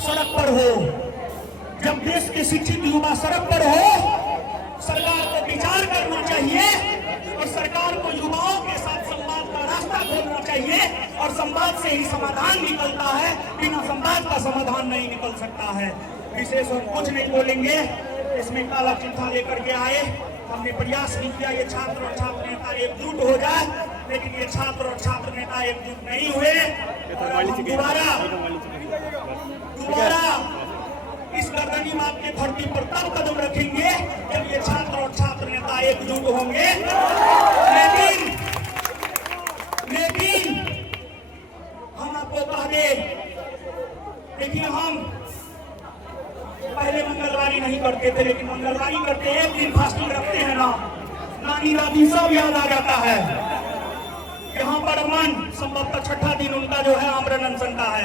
सड़क पर हो, जब देश के शिक्षित युवा सड़क पर हो, सरकार को विचार करना चाहिए और सरकार को युवाओं के साथ संवाद का रास्ता खोलना चाहिए। और संवाद से ही समाधान निकलता है, बिना संवाद का समाधान नहीं निकल सकता है। विशेष हम कुछ नहीं बोलेंगे, इसमें काला चिट्ठा लेकर के आए, हमने प्रयास नहीं किया ये छात्र और छात्र नेता एकजुट हो जाए, लेकिन ये छात्र और छात्र नेता एकजुट नहीं हुए। दोबारा इस गर्दनी माप की धरती पर तब कदम रखेंगे जब ये छात्र और छात्र नेता एकजुट होंगे। लेकिन हम आपको कह दें, देखिए हम पहले मंगलवारी नहीं करते थे, लेकिन मंगलवारी करते एक दिन फास्टिंग रखते हैं ना, नानी दादी सब याद आ जाता है। यहाँ पर अमन संभवतः छठा दिन उनका जो है आमरण अनशन का है,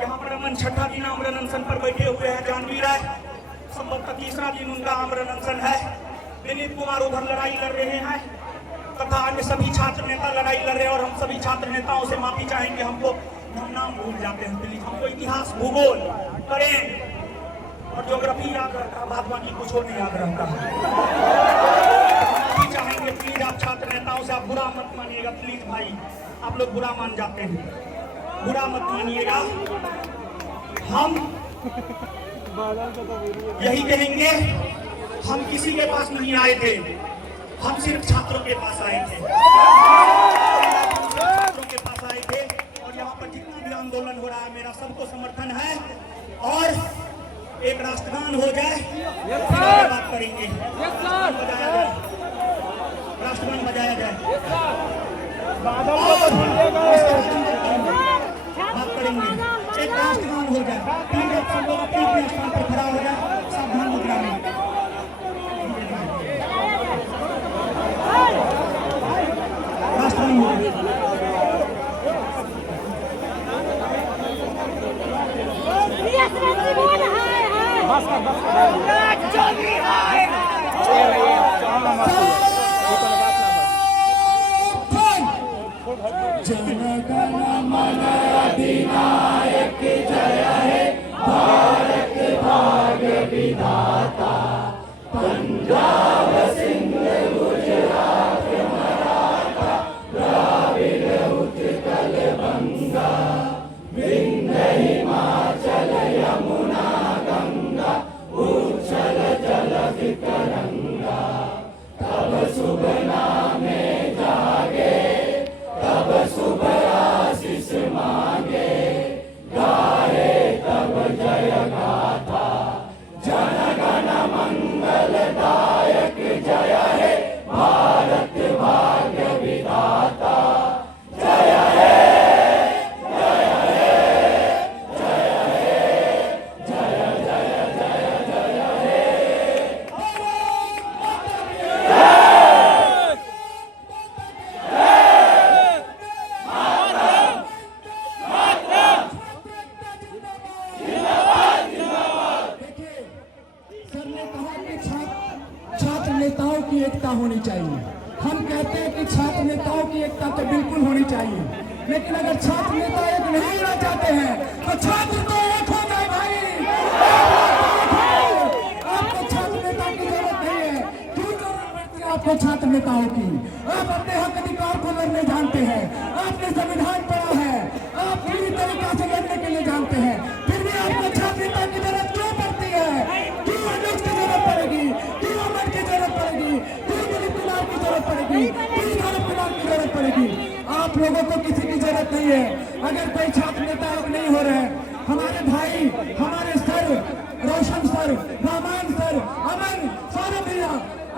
यहाँ पर अमन छठा दिन आमरण अनशन पर बैठे हुए हैं। जानवी राय संभवतः तीसरा दिन उनका आमरण अनशन है। विनीत कुमार उधर लड़ाई लड़ रहे हैं तथा अन्य सभी छात्र नेता लड़ाई लड़ रहे हैं। और हम सभी छात्र नेताओं से माफी चाहेंगे, हम नाम भूल जाते हैं प्लीज, हमको इतिहास भूगोल करें और ज्योग्राफी याद रखा, बात बाकी कुछ और नहीं याद रहता। माफी चाहेंगे प्लीज आप छात्र नेताओं से, आप बुरा मत मानिएगा प्लीज भाई, आप लोग बुरा मान जाते हैं, बुरा मत मानिएगा। हम यही कहेंगे, हम किसी के पास नहीं आए थे, हम सिर्फ छात्रों के पास आए थे, छात्रों के पास आए थे। और यहाँ पर जितना भी आंदोलन हो रहा है मेरा सबको समर्थन है। और एक राष्ट्रगान हो जाए फिर बात करेंगे, राष्ट्रगान बजाया जाए, बात करेंगे। एक राष्ट्रगान हो जाए, प्लीज आप सब लोग अपने अपने स्थान पर खड़ा हो जाए, सावधान मुद्रा में। राष्ट्रगान हो जाए। जनगण मन अधिनायक जय हे, भारत भाग्य विधाता, पंजाब सिंध गुजरात मराठा, द्राविड़ उत्कल बंगा, विंध्य हिमाचल यमुना गंगा, उच्छल जलधि तरंगा। तब शुभ नामे जागे, तब शुभ आशीष मांगे, गाए तब जय गाथा, जनगण मंगलदायक जय हे, भारत भाग्य विधाता, जय हे, जय हे, जय हे, जय जय जय जय हे। छात्र नेताओं की एकता होनी चाहिए। हम कहते हैं कि छात्र नेताओं की एकता तो बिल्कुल होनी चाहिए, लेकिन अगर छात्र नेता एक नहीं होना चाहते हैं तो छात्र तो एक हो जाए भाई। आपको छात्र नेता की जरूरत नहीं है, क्यों जरूरत पड़ती है आपको छात्र नेताओं की? आप अपने हक अधिकार को लड़ने जानते हैं, आपने संविधान पढ़ा है, आप पूरी तरीके से लड़ने के लिए जानते हैं, फिर भी आपको छात्र नेता की जरूरत क्यों पड़ती है? क्यों अनुज की जरूरत पड़ेगी, क्यों अमर की जरूरत पड़ेगी, क्यों दिलीप कुमार की जरूरत पड़ेगी, क्यों धर्म कुमार की जरूरत पड़ेगी? आप लोगों को किसी की जरूरत नहीं है। अगर कोई छात्र नेता अब नहीं हो रहे हैं, हमारे भाई, हमारे सर, रोशन सर, रहमान सर, अमन, सौरभ भैया,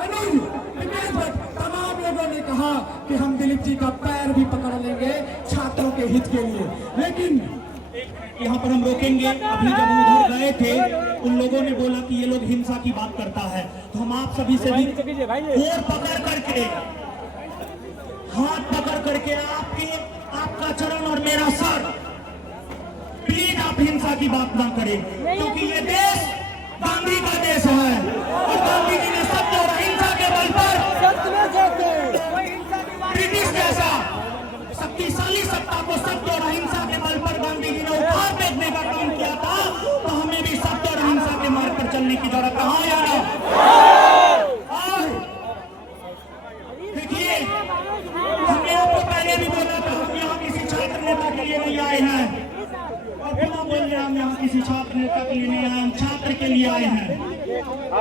अनुज, विकेश भट्ट, तमाम लोगों ने कहा कि हम दिलीप जी का पैर भी पकड़ लेंगे छात्रों के हित के लिए। लेकिन यहाँ पर हम रोकेंगे। अभी जब उधर गए थे उन लोगों ने बोला कि ये लोग हिंसा की बात करता है, तो हम आप सभी से भी हाथ पकड़ करके आपका चरण और मेरा सर, प्लीज आप हिंसा की बात ना करें, क्योंकि ये देश गांधी का देश है और गांधी जी ने सत्य और अहिंसा के बल पर ब्रिटिश जैसा शक्तिशाली सत्ता को सत्य और अहिंसा के बल पर गांधी जी ने उपहार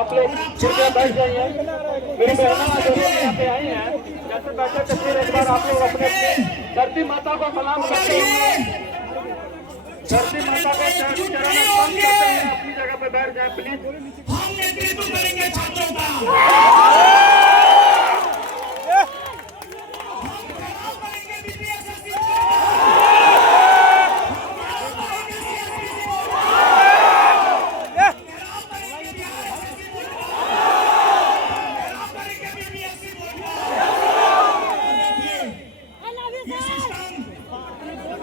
आप लोग कृपया बैठ जाइए। मेरी बहना जो लोग यहाँ पे आई हैं, जैसे बैठे तस्वीर एक बार आप लोग अपने धरती माता को सलाम करते हुए धरती माता को चरण स्पर्श करते हैं, अपनी जगह पे बैठ जाए प्लीज। हम नेतृत्व करेंगे छात्रों का।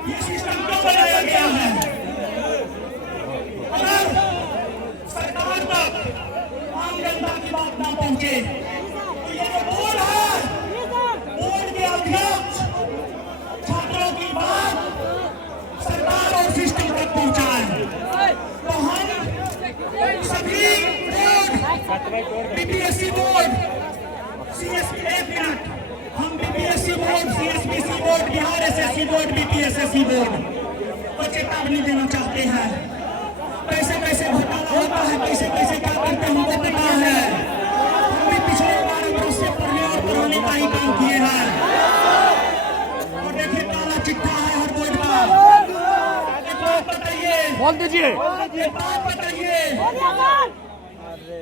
ये सिस्टम क्यों बनाया गया है? अगर सरकार तक आम जनता की बात ना पहुंचे तो ये जो बोर्ड है, बोर्ड के अध्यक्ष छात्रों की बात सरकार और सिस्टम तक पहुंचाए तो हम सभी बोर्ड, बीपीएससी बोर्ड, सीएसपी, एक मिनट, हम BPSC board, CSPC board, Bihar SSC board, BPSSC board को चेतावनी देना चाहते हैं। कैसे कैसे घोटाला होता है, कैसे कैसे क्या करते हैं हमको पता है। हम भी पिछले 12 वर्ष से पढ़ने और पढ़ाने का ही काम किए हैं और देखिए काला चिट्ठा है हर बोर्ड का। एक बात बताइए, बोल दीजिए, एक बात बताइए,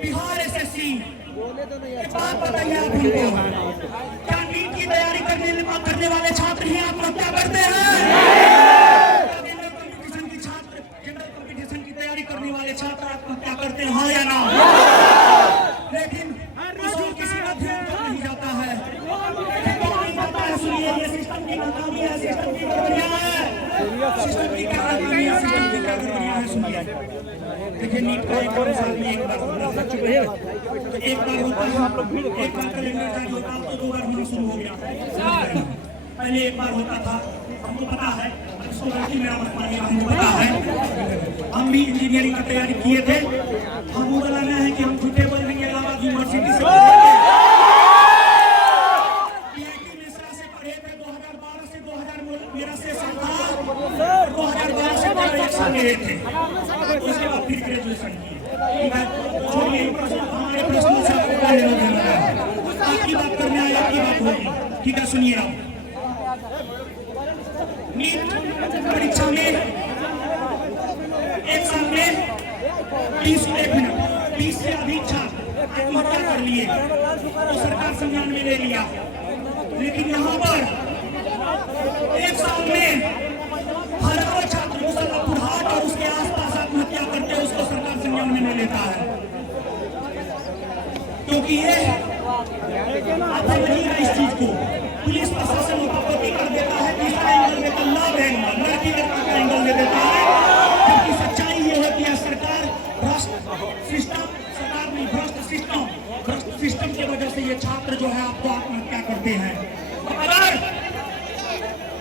बिहार एसएससी, एक बात बताइए आप हमको, क्या नीट की तैयारी करने वाले छात्र ही आप लोग क्या करते हैं? जनरल कंपटीशन की तैयारी करने वाले छात्र आप लोग क्या करते हैं, हाँ या ना? लेकिन किसी का ध्यान नहीं जाता है। सुनिए, ये सिस्टम की नाकामी है, सिस्टम की गड़बड़ियां है, सिस्टम की क्या गड़बड़ियां है। सुनिए, देखिए नीट का एक बार साल में एक बार होता है, एक बार होता है, एक बार कैलेंडर जारी होता है तो 2 बार होना शुरू हो गया। पहले एक बार होता था, हमको पता है, इसको गलती मेरा मत मानिएगा, हमको पता है। हम भी इंजीनियरिंग की तैयारी किए थे। हम वो बनाना है कि हम झूठे बोल देंगे, इलाहाबाद यूनिवर्सिटी से पढ़े थे 2012 से 2000 मेरा सेशन था, 2012 से 2001 में थे, उसके बाद फिर ग्रेजुएशन किए। छोड़िए हमारे प्रश्नों से आपकी बात करने आए, आपकी बात होगी, ठीक है? सुनिए आप, नीट परीक्षा में एक साल में 20 से अधिक छात्र आत्महत्या कर लिए तो सरकार संज्ञान में ले लिया। लेकिन यहाँ पर एक साल में हजारों छात्र मुजफ्फरपुर हाट और उसके आसपास आत्महत्या करते हैं, उसको सरकार संज्ञान में नहीं लेता है, क्योंकि ये आप समझिएगा इस चीज को, पुलिस प्रशासन उपपत्ति कर देता है कि इसका एंगल में तो लाभ है, लड़की लड़का का एंगल दे देता है। क्योंकि सच्चाई ये होती है, सरकार भ्रष्ट सिस्टम, सरकार नहीं भ्रष्ट सिस्टम, भ्रष्ट सिस्टम की वजह से ये छात्र जो है आपको आत्महत्या करते हैं। अगर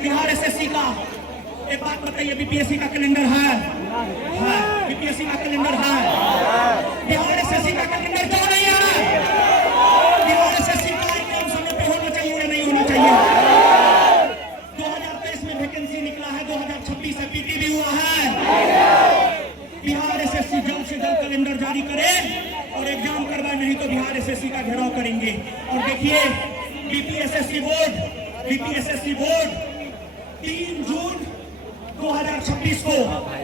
बिहार एसएससी का एक बात बताइए, बीपीएससी का कैलेंडर है, बीपीएससी का कैलेंडर है, बिहार एसएससी का कैलेंडर क्यों नहीं है? बिहार एसएससी का एग्जाम समय पे होना चाहिए या नहीं होना चाहिए? 2023 में वैकेंसी निकला है, 2026 से पीटी भी हुआ है। बिहार एसएससी जल्द से जल्द कैलेंडर जारी करे और एग्जाम करवाए, नहीं तो बिहार एसएससी का घेराव करेंगे। और देखिए बीपीएसएससी बोर्ड 3 जून 2026 को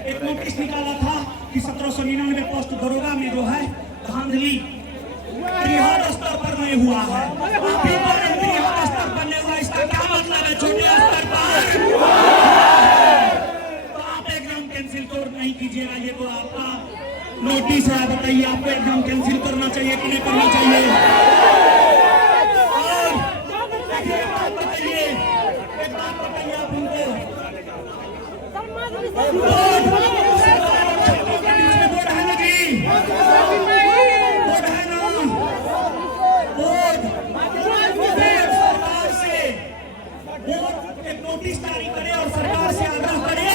एक नोटिस निकाला था कि 1799 पोस्ट दरोगा में जो है धांधली बृहद स्तर पर नहीं हुआ है। बृहद स्तर पर नहीं हुआ, इसका क्या मतलब है? छोटे स्तर पर तो आप एग्जाम कैंसिल तो नहीं कीजिएगा, ये तो आपका नोटिस है। बताइए आपको एग्जाम कैंसिल करना चाहिए कि नहीं करना चाहिए? नोटिस जारी करे और सरकार से आग्रह करे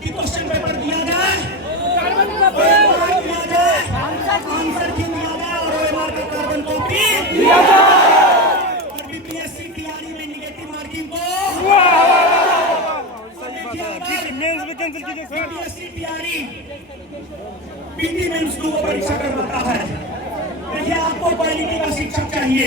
कि क्वेश्चन पेपर दिया जाए, आंसर की दिया जाए और ओएमआर का कार्बन कॉपी दिया जाए और बीपीएससी तैयारी में निगेटिव मार्किंग को बीपीएससी तैयारी पीटी मेंस को परीक्षा करवाता है। देखिए, आपको क्वालिटी का शिक्षक चाहिए,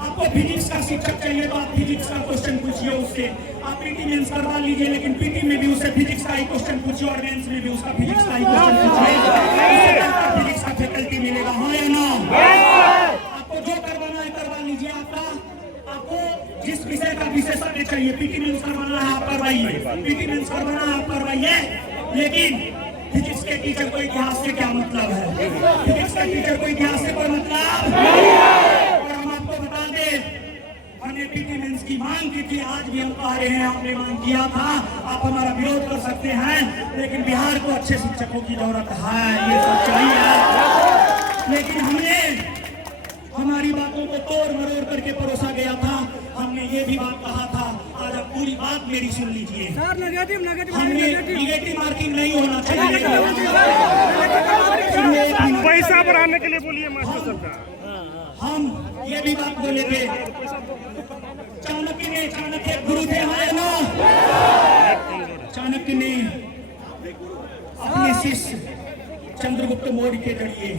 आपको फिजिक्स का शिक्षक चाहिए तो आप फिजिक्स का क्वेश्चन पूछिए उससे। आप पीटी मेंस करवा लीजिए, लेकिन पीटी में भी उसे फिजिक्स का ही क्वेश्चन पूछिए और मेंस में भी उसका फिजिक्स का ही क्वेश्चन पूछिए। फिजिक्स का फैकल्टी मिलेगा, हाँ या ना? आपको जो करवाना है करवा लीजिए। आपको जिस विषय का विशेषज्ञ चाहिए, पीटी मेंस करवाना है आप करवाइए, पीटी मेंस करवाना है आप करवाइए, लेकिन फिजिक्स के टीचर को इतिहास से क्या मतलब है? फिजिक्स के टीचर को इतिहास से कोई मतलब नहीं है। और हम आपको बता दें, हमने पीटी मेंस की मांग की थी, आज भी हम कह रहे हैं आपने मांग किया था, आप हमारा विरोध कर सकते हैं, लेकिन बिहार को अच्छे शिक्षकों की जरूरत है, ये सच्चाई है। लेकिन हमने हमारी बातों को तोड़ मरोड़ करके परोसा गया था। हमने ये भी बात कहा था, आज आप पूरी बात मेरी सुन लीजिए। हमने निगेटिव मार्किंग नहीं होना चाहिए। पैसा बढ़ाने के लिए बोलिए मास्टर सरकार। हम ये भी बात बोले थे, चाणक्य गुरु थे हमारे ना, चाणक्य ने अपने शिष्य चंद्रगुप्त मौर्य के जरिए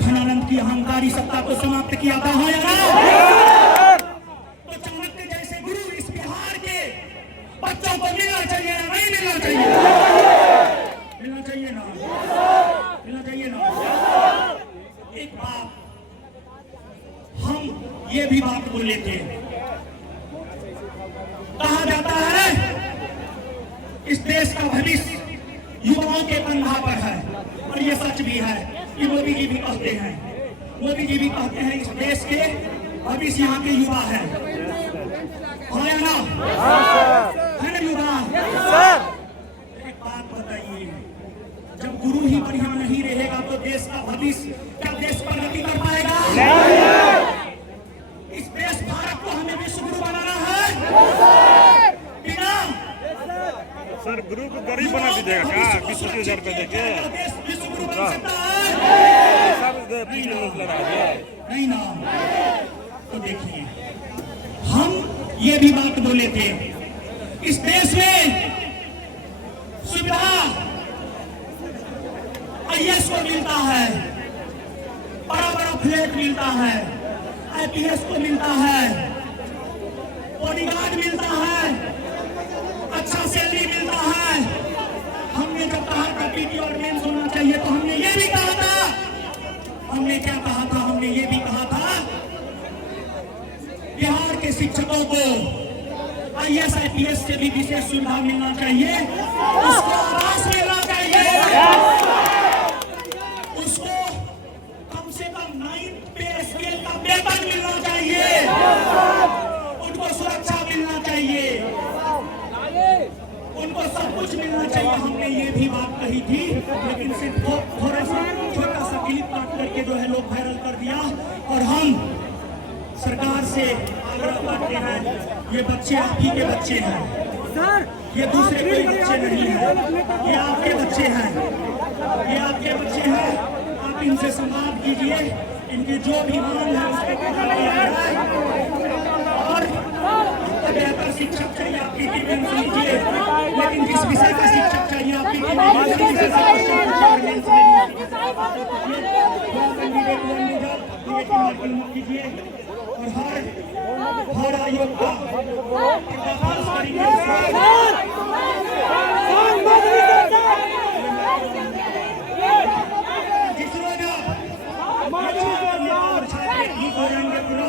धनानंद की अहंकारी सत्ता को समाप्त किया था, हाँ या ना? तो चाणक्य जैसे गुरु इस बिहार के बच्चों को मिलना चाहिए ना नहीं मिलना चाहिए? मिलना चाहिए ना, मिलना चाहिए ना। एक बात हम ये भी बात बोले थे, कहा जाता है इस देश का भविष्य युवाओं के कंधा पर है, और ये सच भी है। ये मोदी जी भी कहते हैं, मोदी जी भी कहते हैं इस देश के भविष्य यहाँ के युवा है, है ना? है ना युवा? एक बात बताइए, जब गुरु ही बढ़िया नहीं रहेगा तो देश का भविष्य, क्या देश प्रगति कर पाएगा? इस देश भारत को हमें विश्व गुरु बनाना है। बिना सर गुरु को गरीब बना दीजिएगा क्या? 20,000 रुपए देके विश्व गुरु बन सकता है? नहीं ना। तो देखिए, हम ये भी बात बोले थे, इस देश में सुविधा आईएएस को मिलता है, बड़ा बड़ा फ्लैट मिलता है, आईपीएस को मिलता है, बॉडीगार्ड मिलता है, अच्छा सैलरी मिलता है। हमने जब कहा था पीटी और मेंस होना चाहिए तो हमने ये भी कहा था, हमने क्या कहा था? हमने ये भी कहा था बिहार के शिक्षकों को आईएएस आईपीएस से भी विशेष सुविधा मिलना चाहिए, उसको आवास मिलना चाहिए, उसको कम से कम 9 पे स्केल का वेतन मिलना चाहिए, उनको सुरक्षा मिलना चाहिए, उनको सब कुछ मिलना चाहिए। हमने ये भी बात कही थी, लेकिन सिर्फ थोड़ा सा छोटा सा क्लिप काट करके जो है लोग वायरल कर दिया। और हम सरकार से आग्रह करते हैं, ये बच्चे आप ही के बच्चे हैं, ये दूसरे कोई बच्चे नहीं है, ये आपके बच्चे हैं, ये आपके बच्चे हैं। आप इनसे संवाद कीजिए, इनकी जो भी मांग है उसको पूरा किया जाए, और बेहतर शिक्षक चाहिए आप पीटी मेंस लीजिए, लेकिन जिस विषय का शिक्षक चाहिए आप पीटी मेंस कीजिए, और हर आयोग का पर्दाफाश करेंगे। जिस रोज और छात्र ठीक हो जाएंगे, पूरा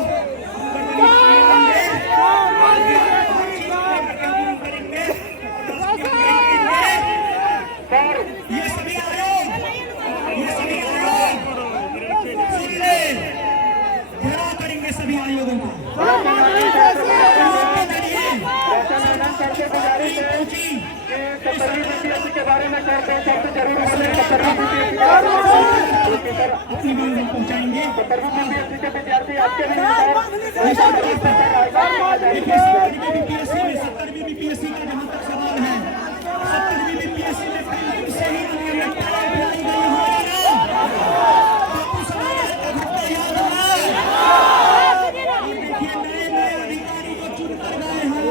ये सभी आयोग घेराव करेंगे सभी आयोगों को। के बारे में करते हैं, सबसे जरूरी अपनी मांग पहुंचाएंगे। के विद्यार्थी आपके लिए 70वीं बीपीएससी का जहाँ तक सवाल है, 70वीं बीपीएससी में प्रीलिम्स से ही आई गई है, बापू समाज का घटना याद है। देखिए नए अधिकारी को चुनकर गए हैं,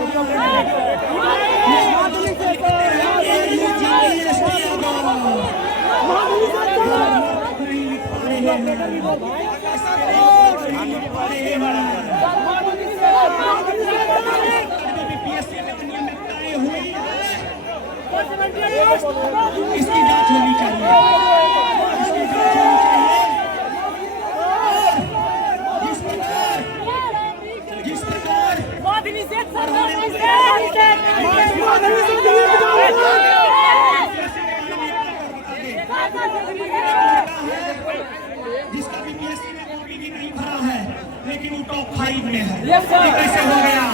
इसकी जांच होनी चाहिए, इसकी जांच होनी चाहिए। जिस प्रकार जिसका बीपीएससी में कॉपी भी नहीं भरा है लेकिन वो टॉप 5 में है। ये कैसे हो गया?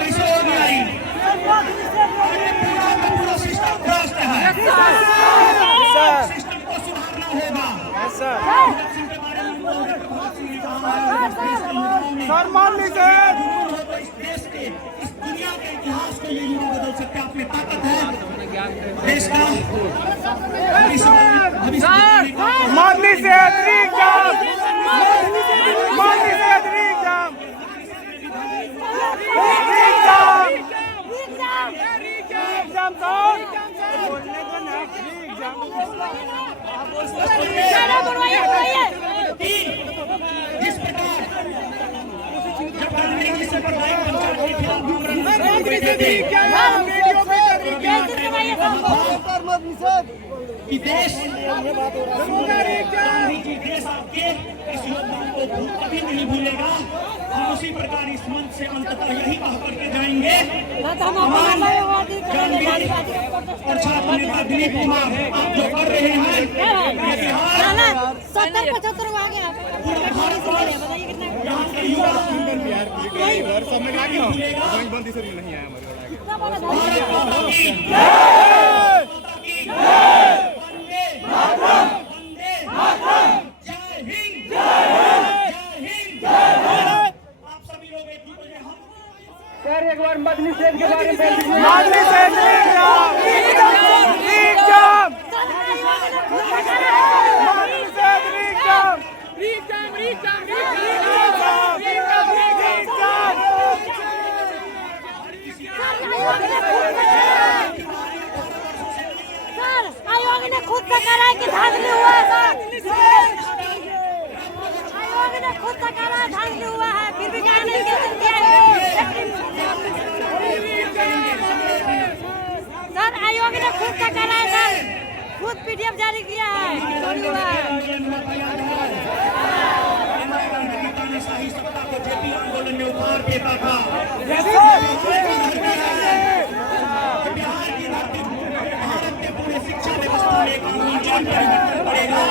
कैसे हो गया? पूरा सिस्टम भ्रष्ट है। सिस्टम को सुधारना होगा। इस देश के, इस दुनिया के इतिहास को ये युवा बदल सकते हैं। आप में ताकत है देश का माननी से अतिरिक्त जाम, माननी से अतिरिक्त जाम, जिस प्रकार जब गांधी से प्रधान पंचायत के खिलाफ कि देश गांधी जी देश आपके इस योगदान को कभी नहीं भूलेगा। हम उसी प्रकार इस मंच से अंततः यही कह करके जाएंगे। और छात्र नेता दिलीप कुमार आप जो कर रहे हैं 70-75 आ गया यहाँ के युवा समझ आ गया बंदी से नहीं आया सर एक बार मदनी सेठ के बारे में माननी से अतिरिक्त जाम, माननी से अतिरिक्त जाम, सर आयोग ने खुद से करा कि धांधली हुआ है। सर आयोग ने खुद से करा धांधली हुआ है, फिर भी क्या नहीं कह सकते। सर आयोग ने खुद से करा है, सर खुद पीडीएफ जारी किया है। शाही सत्ता को जेपी आंदोलन में उतार देता था। बिहार की धरती भारत के पूरे शिक्षा व्यवस्था में परिवर्तन पड़ेगा।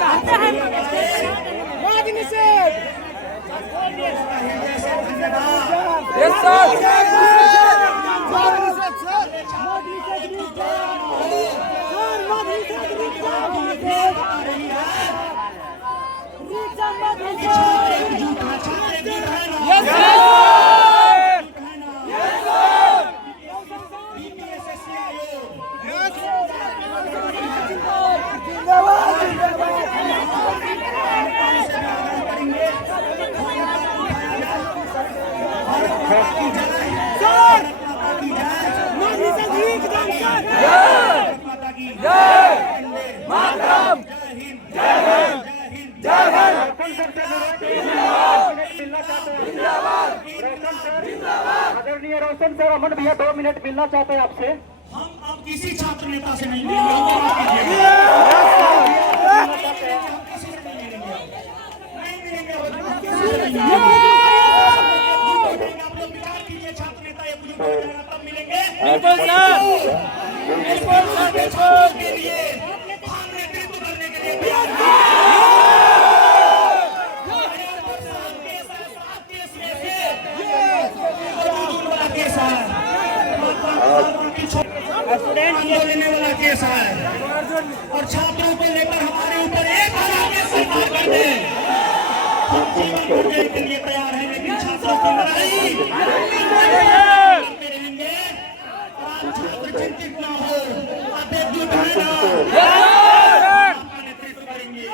चाहते हैं आदरणीय रोशन सर, अमन भैया 2 मिनट मिलना चाहते हैं आपसे। हम अब किसी छात्र नेता से नहीं मिलेंगे। छात्र नेता ये मुझे तब मिलेंगे। बिल्कुल सर, बिल्कुल सर, के लिए हम नेतृत्व करने के लिए स्टूडेंट को लेने वाला केस है और छात्रों को लेकर हमारे ऊपर एक के लिए तैयार है, लेकिन छात्रों की लड़ाई करते रहेंगे। छात्र चिंतित न हो, आप एकजुट रहना, नेतृत्व करेंगे।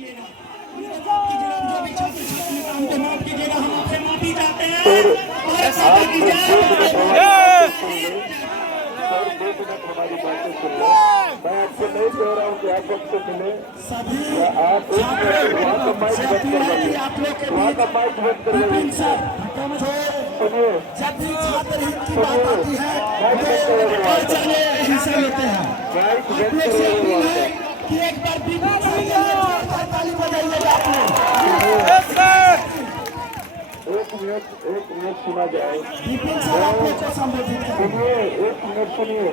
कीजिएगा, जो भी छात्र छात्री नेता हमको माफ कीजिएगा, हम आपसे माफी चाहते हैं। आप लोग 2 मिनट हमारी बातें सुन लो। मैं आपसे नहीं कह रहा हूँ कि आप हमसे मिले, सभी आप वहाँ का माइक बंद करवाइए, आप लोग के वहाँ का माइक बंद करवाइए। सुनिए, जब भी छात्र हित की बात आती है तो हिस्सा लेते हैं। माइक आप बंद लोग से अपील करवाइए। है कि एक बार बिपिन सर के लिए जोरदार ताली बजाइएगा आप लोग। एक मिनट सुना जाए। बिपिन सर आप लोग को संबोधित करेंगे। सुनिए, 1 मिनट सुनिए।